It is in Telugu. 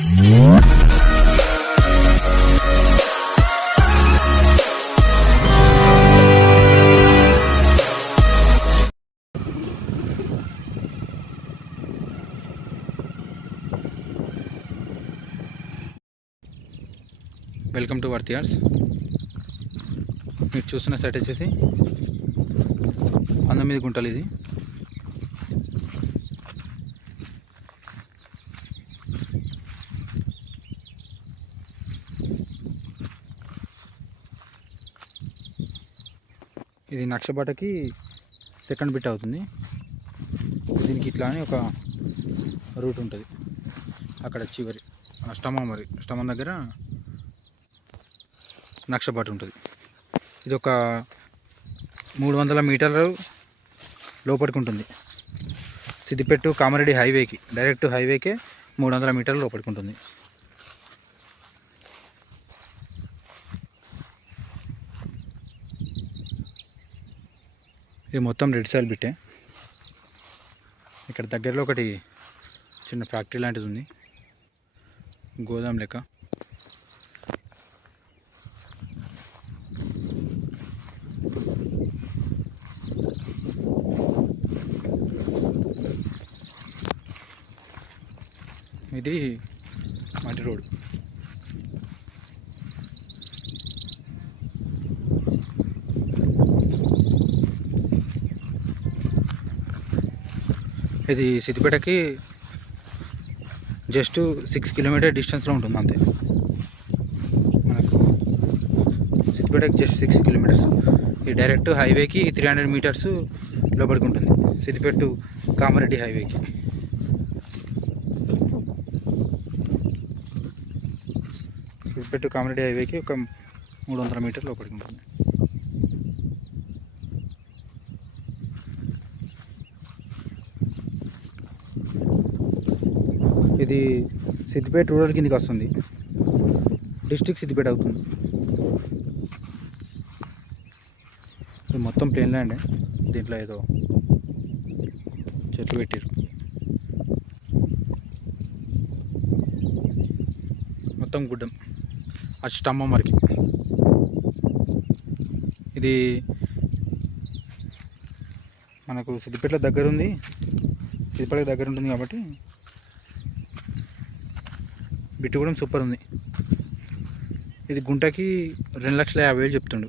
Welcome to వర్తియార్స్. మీరు చూస్తున్న సైట్ వచ్చేసి 19 గుంటలు. ఇది నక్షబాటకి సెకండ్ బిట్ అవుతుంది. దీనికి ఇట్లా అని ఒక రూట్ ఉంటుంది. అక్కడ చివరి స్టమం దగ్గర నక్షబాట ఉంటుంది. ఇది ఒక 300 మీటర్లు లోపలికి ఉంటుంది. సిద్దిపేట కామారెడ్డి హైవేకి, డైరెక్ట్ హైవేకే 300 మీటర్లు లోపలికి ఉంటుంది. ఇది మొత్తం రెడ్ సాయిల్ బిట్టే. ఇక్కడ దగ్గరలో ఒకటి చిన్న ఫ్యాక్టరీ లాంటిది ఉంది, గోదాం లెక్క. ఇది మట్టి రోడ్. ఇది సిద్దిపేటకి జస్ట్ 6 కిలోమీటర్ డిస్టెన్స్లో ఉంటుంది అంతే. మనకు సిద్దిపేటకి జస్ట్ 6 కిలోమీటర్స్. ఈ డైరెక్ట్ హైవేకి 300 మీటర్స్ లోపలికి ఉంటుంది. సిద్దిపేట కామారెడ్డి హైవేకి. సిద్దిపేట కామారెడ్డి హైవేకి ఒక 300 మీటర్లు లోపలికి ఉంటుంది. ఇది సిద్దిపేట రూరల్ కిందకి వస్తుంది. డిస్ట్రిక్ట్ సిద్దిపేట అవుతుంది. ఇది మొత్తం ప్లేన్ ల్యాండ్. దీంట్లో ఏదో చెట్లు పెట్టారు. మొత్తం గుడ్డం ఆ స్టమ్మం వరకు. ఇది మనకు సిద్దిపేట దగ్గర ఉంది, సిద్దిపేట దగ్గర ఉంటుంది కాబట్టి బిట్టు కూడా సూపర్ ఉంది. ఇది గుంటకి 2,50,000 చెప్తుండు.